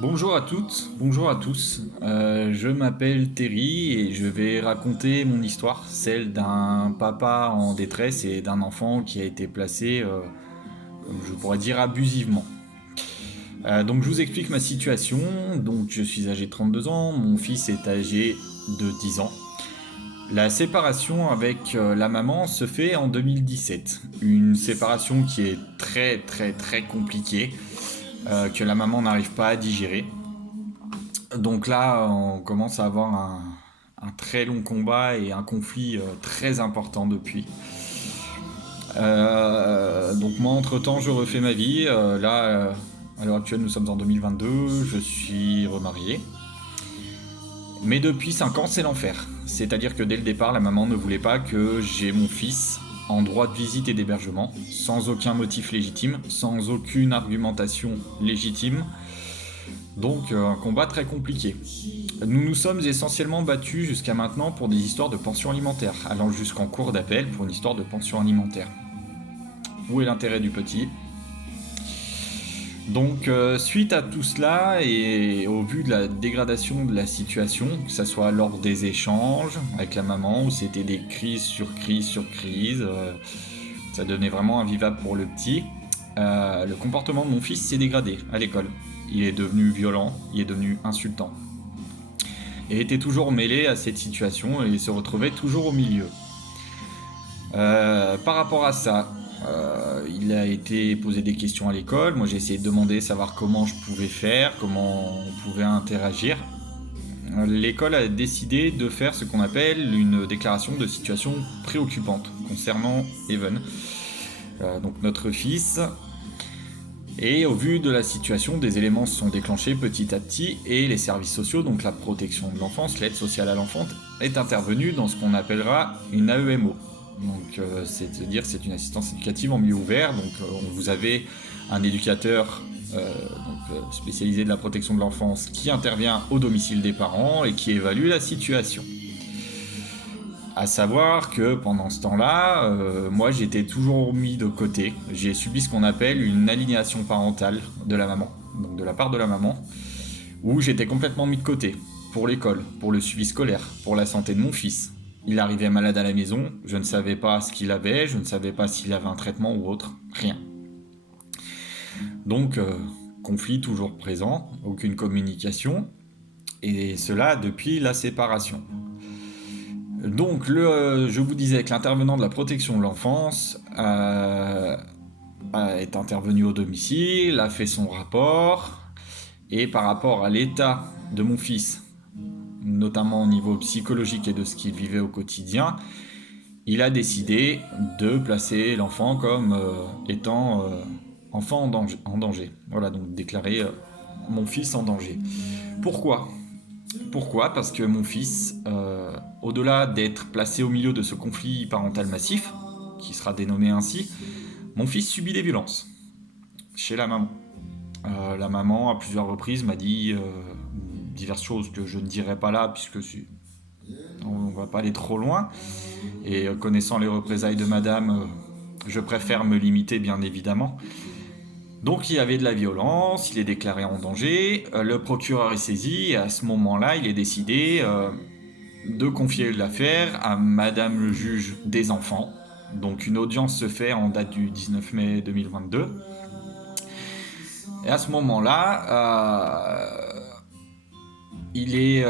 Bonjour à toutes, bonjour à tous. Je m'appelle Terry et je vais raconter mon histoire, celle d'un papa en détresse et d'un enfant qui a été placé, je pourrais dire abusivement. Donc je vous explique ma situation. Donc je suis âgé de 32 ans, mon fils est âgé de 10 ans. La séparation avec la maman se fait en 2017. Une séparation qui est très très très compliquée, que la maman n'arrive pas à digérer. Donc là, on commence à avoir un très long combat et un conflit très important depuis. Donc moi, entre-temps, je refais ma vie. À l'heure actuelle, nous sommes en 2022, je suis remarié. Mais depuis 5 ans, c'est l'enfer. C'est-à-dire que dès le départ, la maman ne voulait pas que j'ai mon fils en droit de visite et d'hébergement, sans aucun motif légitime, sans aucune argumentation légitime. Donc un combat très compliqué. Nous nous sommes essentiellement battus jusqu'à maintenant pour des histoires de pension alimentaire, allant jusqu'en cours d'appel pour une histoire de pension alimentaire. Où est l'intérêt du petit? Donc suite à tout cela et au vu de la dégradation de la situation, que ce soit lors des échanges avec la maman où c'était des crises sur crises sur crises, ça donnait vraiment invivable pour le petit, le comportement de mon fils s'est dégradé à l'école. Il est devenu violent, il est devenu insultant. Et était toujours mêlé à cette situation et se retrouvait toujours au milieu. Par rapport à ça, il a été posé des questions à l'école. Moi, j'ai essayé de demander, savoir comment je pouvais faire, comment on pouvait interagir. L'école a décidé de faire ce qu'on appelle une déclaration de situation préoccupante concernant Evan, donc notre fils. Et au vu de la situation, des éléments se sont déclenchés petit à petit et les services sociaux, donc la protection de l'enfance, l'aide sociale à l'enfance, est intervenue dans ce qu'on appellera une AEMO. Donc c'est-à-dire c'est une assistance éducative en milieu ouvert. Donc vous avez un éducateur spécialisé de la protection de l'enfance qui intervient au domicile des parents et qui évalue la situation. À savoir que pendant ce temps-là, moi j'étais toujours mis de côté. J'ai subi ce qu'on appelle une aliénation parentale de la maman, donc de la part de la maman, où j'étais complètement mis de côté pour l'école, pour le suivi scolaire, pour la santé de mon fils. Il arrivait malade à la maison, je ne savais pas ce qu'il avait, je ne savais pas s'il avait un traitement ou autre, rien. Donc conflit toujours présent, aucune communication, et cela depuis la séparation. Donc, je vous disais que l'intervenant de la protection de l'enfance est intervenu au domicile, a fait son rapport, et par rapport à l'état de mon fils, notamment au niveau psychologique et de ce qu'il vivait au quotidien, il a décidé de placer l'enfant comme étant enfant en danger. Voilà, donc déclarer mon fils en danger. Pourquoi? Pourquoi? Parce que mon fils, au-delà d'être placé au milieu de ce conflit parental massif, qui sera dénommé ainsi, mon fils subit des violences chez la maman. La maman, à plusieurs reprises, m'a dit diverses choses que je ne dirai pas là, puisque on ne va pas aller trop loin. Et connaissant les représailles de madame, je préfère me limiter, bien évidemment. Donc il y avait de la violence, il est déclaré en danger, le procureur est saisi, et à ce moment-là, il est décidé de confier l'affaire à madame le juge des enfants. Donc une audience se fait en date du 19 mai 2022. Et à ce moment-là, il est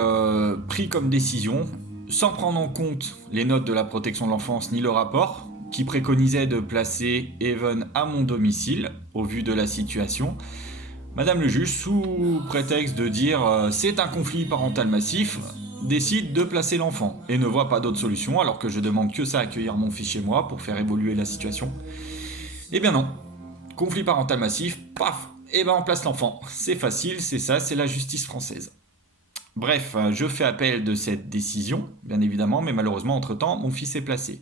pris comme décision, sans prendre en compte les notes de la protection de l'enfance ni le rapport, qui préconisait de placer Evan à mon domicile, au vu de la situation. Madame le juge, sous prétexte de dire c'est un conflit parental massif, décide de placer l'enfant et ne voit pas d'autre solution alors que je demande que ça accueillir mon fils chez moi pour faire évoluer la situation. Eh bien non, conflit parental massif, paf, et ben on place l'enfant. C'est facile, c'est ça, c'est la justice française. Bref, je fais appel de cette décision, bien évidemment, mais malheureusement, entre-temps, mon fils est placé.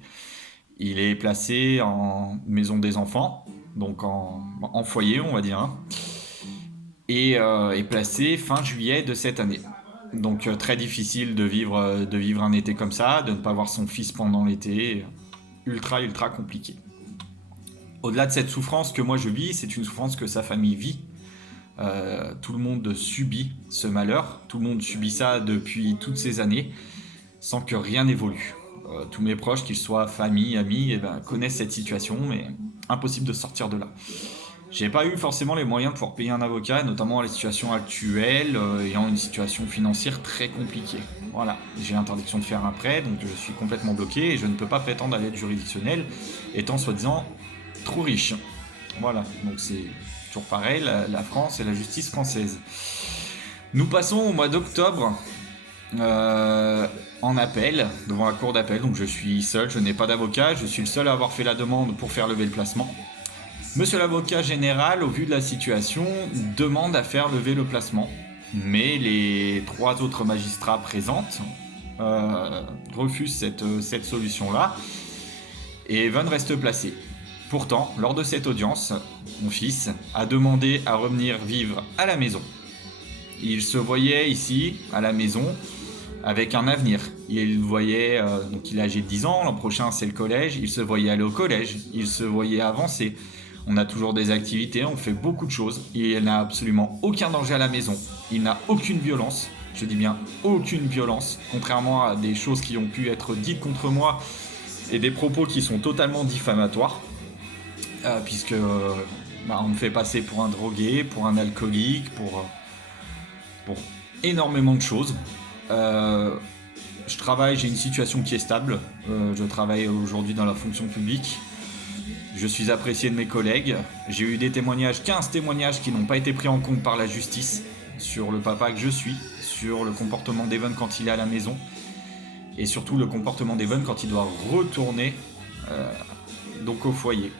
Il est placé en maison des enfants, donc en foyer, on va dire, hein, et est placé fin juillet de cette année. Donc très difficile de vivre un été comme ça, de ne pas voir son fils pendant l'été, ultra ultra compliqué. Au-delà de cette souffrance que moi je vis, c'est une souffrance que sa famille vit. Tout le monde subit ce malheur, tout le monde subit ça depuis toutes ces années, sans que rien n'évolue. Tous mes proches, qu'ils soient famille, amis, connaissent cette situation, mais impossible de sortir de là. J'ai pas eu forcément les moyens de pouvoir payer un avocat, notamment à la situation actuelle, ayant une situation financière très compliquée. Voilà, j'ai l'interdiction de faire un prêt, donc je suis complètement bloqué et je ne peux pas prétendre à l'aide juridictionnelle, étant soi-disant trop riche. Voilà, donc c'est toujours pareil, la France et la justice française. Nous passons au mois d'octobre, en appel, devant la cour d'appel, donc je suis seul, je n'ai pas d'avocat, je suis le seul à avoir fait la demande pour faire lever le placement. Monsieur l'avocat général, au vu de la situation, demande à faire lever le placement. Mais les 3 autres magistrats présents refusent cette solution-là et Evan reste placé. Pourtant, lors de cette audience, mon fils a demandé à revenir vivre à la maison. Il se voyait ici, à la maison, avec un avenir. Il voyait, donc il est âgé de 10 ans, l'an prochain c'est le collège, il se voyait aller au collège, il se voyait avancer. On a toujours des activités, on fait beaucoup de choses. Il n'a absolument aucun danger à la maison. Il n'a aucune violence. Je dis bien aucune violence. Contrairement à des choses qui ont pu être dites contre moi et des propos qui sont totalement diffamatoires. Puisque on me fait passer pour un drogué, pour un alcoolique, pour énormément de choses. Je travaille, j'ai une situation qui est stable. Je travaille aujourd'hui dans la fonction publique. Je suis apprécié de mes collègues. J'ai eu des témoignages, 15 témoignages qui n'ont pas été pris en compte par la justice sur le papa que je suis, sur le comportement d'Evan quand il est à la maison et surtout le comportement d'Evan quand il doit retourner donc au foyer.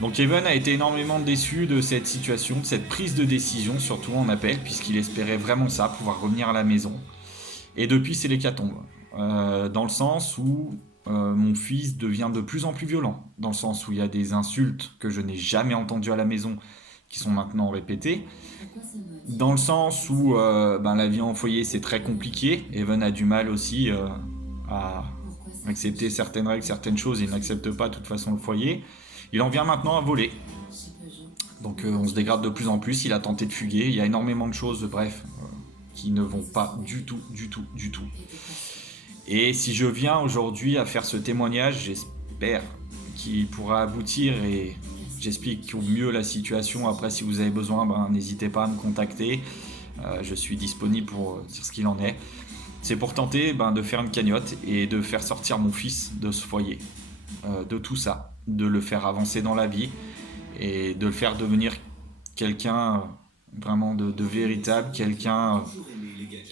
Donc Evan a été énormément déçu de cette situation, de cette prise de décision, surtout en appel, puisqu'il espérait vraiment ça, pouvoir revenir à la maison. Et depuis, c'est l'hécatombe. Dans le sens où mon fils devient de plus en plus violent, dans le sens où il y a des insultes que je n'ai jamais entendues à la maison qui sont maintenant répétées, dans le sens où la vie en foyer c'est très compliqué. Evan a du mal aussi à accepter certaines règles, certaines choses, il n'accepte pas de toute façon le foyer. Il en vient maintenant à voler, donc on se dégrade de plus en plus, il a tenté de fuguer, il y a énormément de choses, bref, qui ne vont pas du tout. Et si je viens aujourd'hui à faire ce témoignage, j'espère qu'il pourra aboutir et j'explique au mieux la situation. Après, si vous avez besoin, n'hésitez pas à me contacter. Je suis disponible pour dire ce qu'il en est. C'est pour tenter de faire une cagnotte et de faire sortir mon fils de ce foyer, de tout ça, de le faire avancer dans la vie et de le faire devenir quelqu'un vraiment de véritable, quelqu'un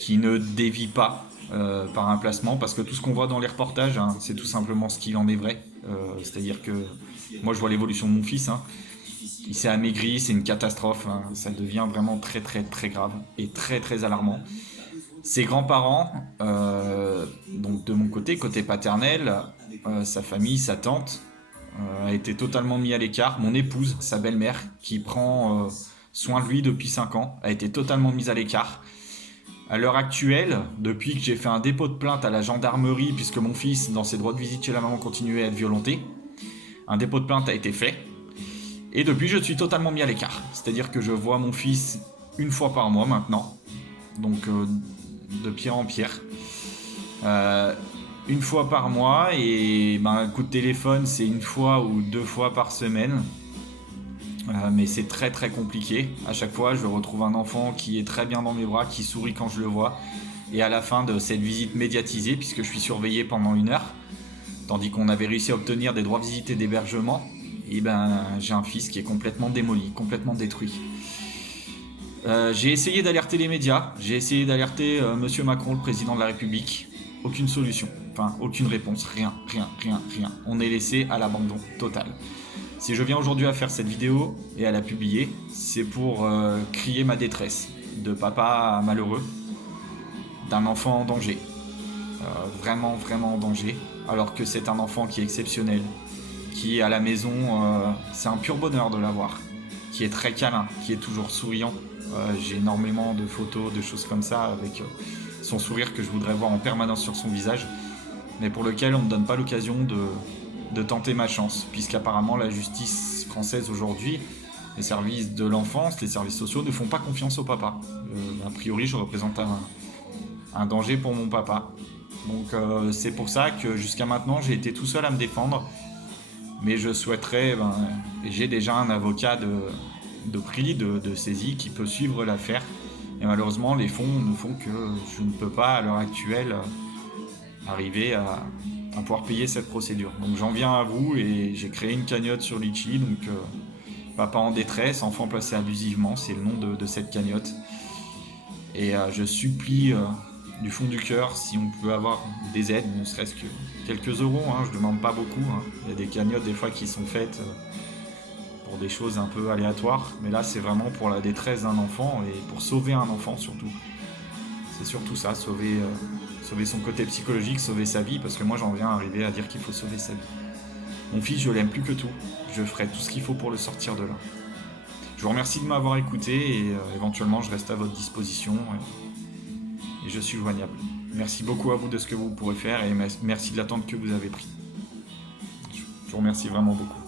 qui ne dévie pas par un placement, parce que tout ce qu'on voit dans les reportages, c'est tout simplement ce qu'il en est vrai. C'est-à-dire que moi je vois l'évolution de mon fils, il s'est amaigri, c'est une catastrophe, ça devient vraiment très très très grave et très très alarmant. Ses grands-parents, donc de mon côté paternel, sa famille, sa tante, a été totalement mis à l'écart. Mon épouse, sa belle-mère, qui prend soin de lui depuis 5 ans, a été totalement mise à l'écart. À l'heure actuelle, depuis que j'ai fait un dépôt de plainte à la gendarmerie, puisque mon fils, dans ses droits de visite chez la maman, continuait à être violenté, un dépôt de plainte a été fait. Et depuis, je suis totalement mis à l'écart. C'est-à-dire que je vois mon fils une fois par mois maintenant, donc de pierre en pierre. Une fois par mois, et un coup de téléphone, c'est 1 fois ou 2 fois par semaine. Mais c'est très très compliqué. À chaque fois, je retrouve un enfant qui est très bien dans mes bras, qui sourit quand je le vois. Et à la fin de cette visite médiatisée, puisque je suis surveillé pendant 1 heure, tandis qu'on avait réussi à obtenir des droits de visite et d'hébergement, et j'ai un fils qui est complètement démoli, complètement détruit. J'ai essayé d'alerter les médias, j'ai essayé d'alerter Monsieur Macron, le président de la République. Aucune solution, aucune réponse, rien. On est laissé à l'abandon total. Si je viens aujourd'hui à faire cette vidéo et à la publier, c'est pour crier ma détresse de papa malheureux, d'un enfant en danger, vraiment en danger, alors que c'est un enfant qui est exceptionnel, qui à la maison, c'est un pur bonheur de l'avoir, qui est très câlin, qui est toujours souriant. J'ai énormément de photos, de choses comme ça, avec son sourire que je voudrais voir en permanence sur son visage, mais pour lequel on ne me donne pas l'occasion de tenter ma chance, puisqu'apparemment la justice française aujourd'hui les services de l'enfance, les services sociaux ne font pas confiance au papa. A priori, je représente un danger pour mon papa. Donc c'est pour ça que jusqu'à maintenant, j'ai été tout seul à me défendre. Mais je souhaiterais, j'ai déjà un avocat de prix, de saisie, qui peut suivre l'affaire. Et malheureusement, les fonds ne font que je ne peux pas, à l'heure actuelle, arriver à pouvoir payer cette procédure. Donc j'en viens à vous et j'ai créé une cagnotte sur Litchi. Donc Papa en détresse, enfant placé abusivement, c'est le nom de cette cagnotte. Et je supplie du fond du cœur si on peut avoir des aides, ne serait-ce que quelques euros, hein, je demande pas beaucoup. Hein. Il y a des cagnottes des fois qui sont faites pour des choses un peu aléatoires, mais là c'est vraiment pour la détresse d'un enfant et pour sauver un enfant surtout. C'est surtout ça, sauver son côté psychologique, sauver sa vie, parce que moi j'en viens à arriver à dire qu'il faut sauver sa vie. Mon fils, je l'aime plus que tout, je ferai tout ce qu'il faut pour le sortir de là. Je vous remercie de m'avoir écouté et éventuellement je reste à votre disposition et je suis joignable. Merci beaucoup à vous de ce que vous pourrez faire et merci de l'attente que vous avez pris. Je vous remercie vraiment beaucoup.